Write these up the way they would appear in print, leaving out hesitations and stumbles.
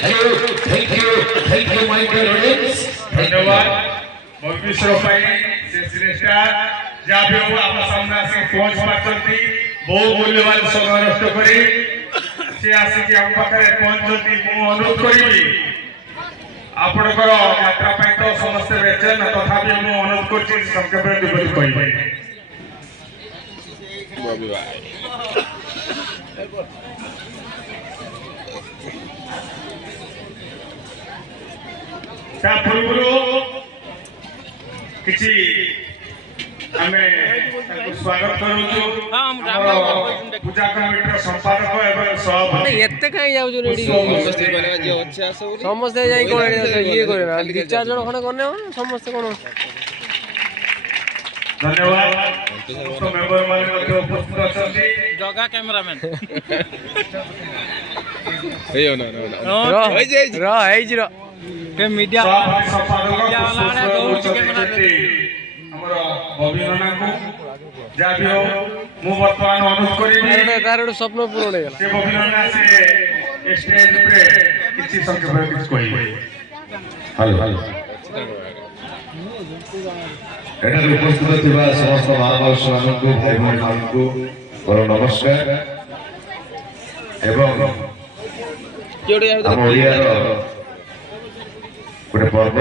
Thank you, my dear audience. धन्यवाद भविष्य से श्रेष्ठ जहाँ भी हो आप सामने आसी पहुंच पार्टी बहु मूल्यवान समय नष्ट करी से आसिक आम पाखे पहुंचती अनुरोध करी आपणकर यात्रा तो समस्ते बेचैन तथापि मु अनुरोध कर संक्षेप दुपरी कहे पूर्व किसी आमे स्वागत करूँ पूजा कमिटी संपादक एवं सभापति एते कहीं जाऊ जो रेडी समस्त जाई कोन ये करे ना दि चार जण खणे करने समस्त कोन धन्यवाद तो मेंबर माने मध्ये उपस्थित अछंती जगा कैमरामैन हेयो ना रो के मीडिया संपादक हमर अभिनंदन को जा भी हो मु वर्तमान अनुरोध करी तार स्वप्न पूर्ण हो से अभिनंदन से स्टेज पे किसी संक्षेप कुछ कोई हेलो एठारे उपस्थित थिबा समस्त महानुभावମାନଙ୍କୁ भाई भौणीମାନଙ୍କୁ ମୋର नमस्कार एवं ଆମ ଓଡ଼ିଆର ଗୋଟେ पर्व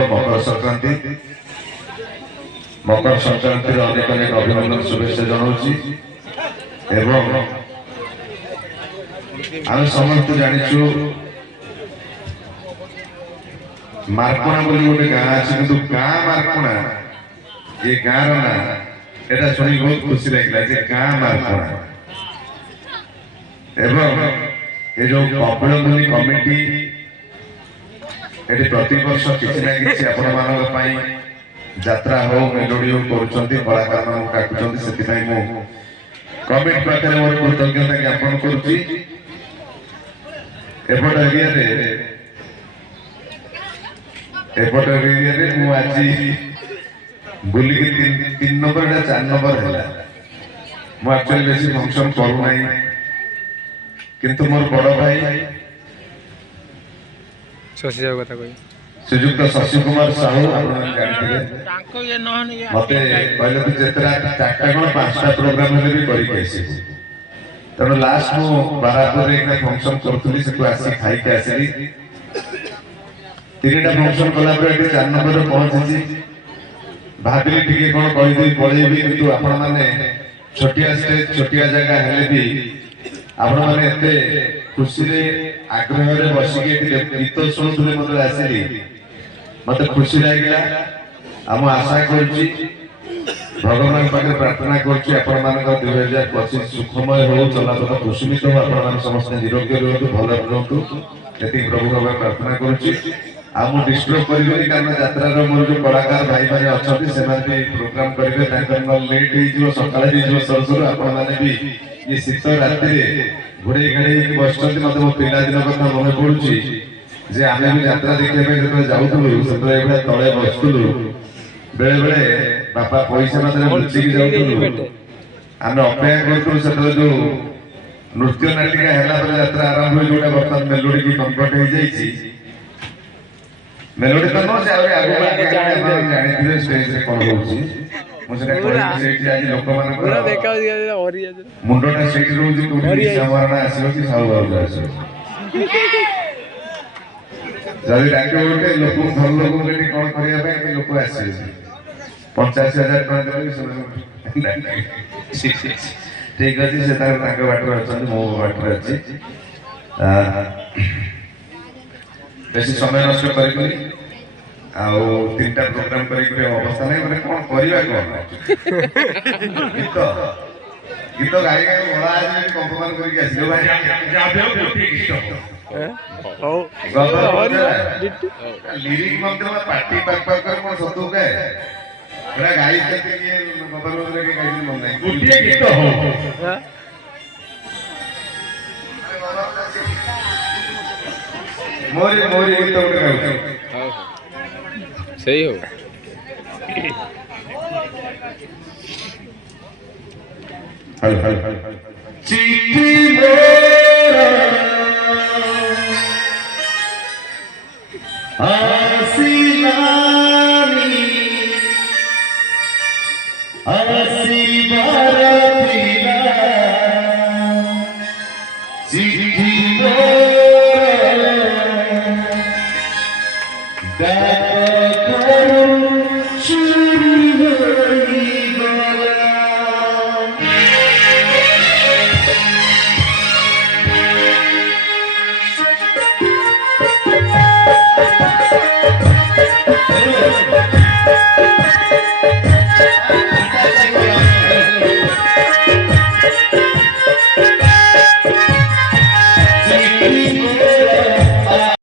मकर संक्रांति अनेक अनेक अभिनंदन शुभेच्छा जनाऊँगी एवं आम समस्त जाचु मार्कणा बोली गोटे गाँ अच्छे कि गाँ मार्कणा ये गाँव ना एटा शुणी बहुत खुशी लगे गाँ मार्कणा एवं ये जो कपिलमुनि कमिटी ये प्रति वर्ष किसी ना कि आपण यात्रा हो मेलोडी हो करुँच कलाकार डाकुंट से कमिटी पाखे मोर कृतज्ञता ज्ञापन करुच्ची एपट एरिया आज बुलिकी 3 नंबर 4 नंबर है मुझे बेसी फंक्शन करूना किंतु मोर बड़ भाई श्रीजुक्त शशि कुमार साहू मत कहले तो जितना 4टा कौन 5टा प्रोग्राम भी तेणु लास्ट मु बारापुर एक फंक्शन करूली से आसी खाई आसली 3टा फंक्शन कला 4 नंबर पहुंची भाविली टिके कौन कहीदे पलैबी किंतु आपण मैंने छोटिया स्टेज छोटिया जगह हेले भी आपण मैंने एते खुशी आग्रह बसिक गीत शुणुले मत आसली मत खुशी लगे आम आशा करुच्ची भगवान पाखे प्रार्थना कर2025 सुखमय हो चलापथ कुसुमित हो आप समस्त निरोग्य रुहतु भल रुहतु ये प्रभु भाव प्रार्थना करुच्ची आम डिस्टर्ब करेंगे कारण यात्रार मोर जो कलाकार भाई मैंने अच्छा से प्रोग्राम करेंगे लेट हो सकाल सर आपने भी ये शीत राति घोड़े घाड़ी बस मत मो पिलादिन कथा मन पड़ुची जे आम भी यात्रा देखा जो जाऊलु से तले बसुलु बेले बेले बापा पैसा मतलब लुचिकी जाऊलु आम अपेक्षा करूँ से जो नृत्य नाटिका है यात्रा आरंभ हो जोटा बर्तमान मेलोडी की कन्वर्ट हो जाइए मेलोडी तो न से आगे जानी स्टेज रे कौन होची मुंडटा से जदि डाके गोटे लोक घर लोक कौन करने लोक आस 85,000 ठीक अच्छे से बाटर अच्छा मो बाटर अच्छी बेसी समय नष्ट कर 3टा प्रोग्राम अवस्था नहीं मैंने कौन करवा गीत गीत गाई गाई बड़ा आज कंपमान करके लिरिक मंत्र पार्टी पाक कर मन सतु के बड़ा गाई के ये गबर के गाई मन नहीं गुटिया गीत हो मोरी मोरी गीत उठे गाऊ सही हो हेलो चिट्ठी हाँ